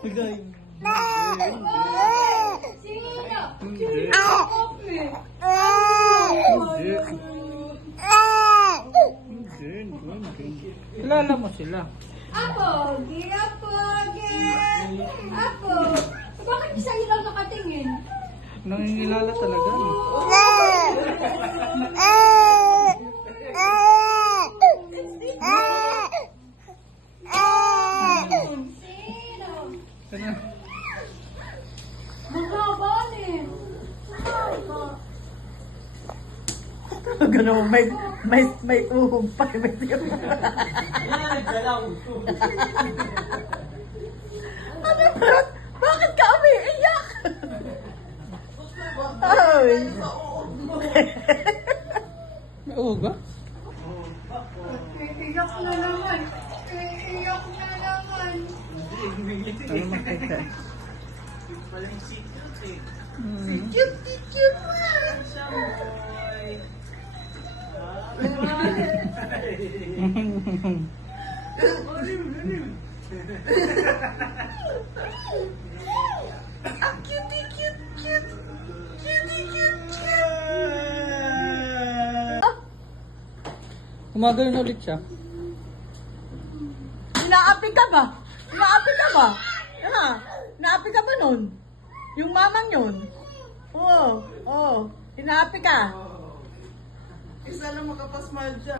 Bigay. Sino? Hindi. Hindi. Kilala mo sila. Ako, Ako. Bakit isa lang nakatingin? Nangingilala talaga. Sino? Ano? Magkabal eh. Ganun, may uhog pa. May bakit ka umiiyak? Ay. May uga? Iiyak na naman. Iiyak na naman. Ano makita? Cute mo. Ah, cute. Gumagano ulit siya. Inaapi ka ba? Ha? Inaapi ka ba nun? Yung mamang yun? Oo. Inaapi ka. Isa lang makapasmal dyan.